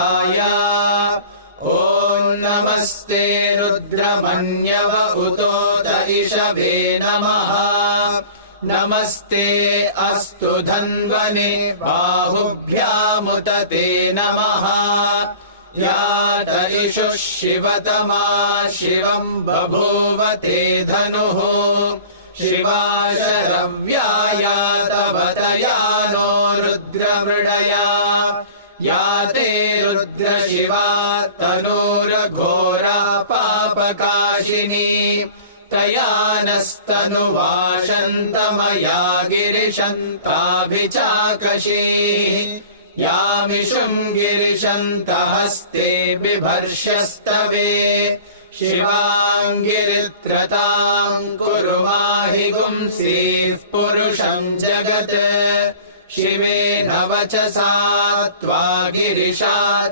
ॐ नमस्ते रुद्रमन्यव उतोत इषवे नमः। नमस्ते अस्तु धन्वने बाहुभ्यामुत ते नमः। यात इषुः शिवतमा शिवम् बभूव ते धनुः। शिवा शरव्यायातवतया नो रुद्रमृडया। या ते रुद्रशिवा तनूरघोरा पापकाशिनी। तया नस्तनुवाशन्तमया गिरिशन्ताभिचाकशीः। यामिषुम् गिरिशन्तहस्ते बिभर्ष्यस्तवे। शिवाङ्गिरित्रताम् कुरु माहि गुंसीः पुरुषम् जगत्। शिवेन वचसा त्वा गिरिशा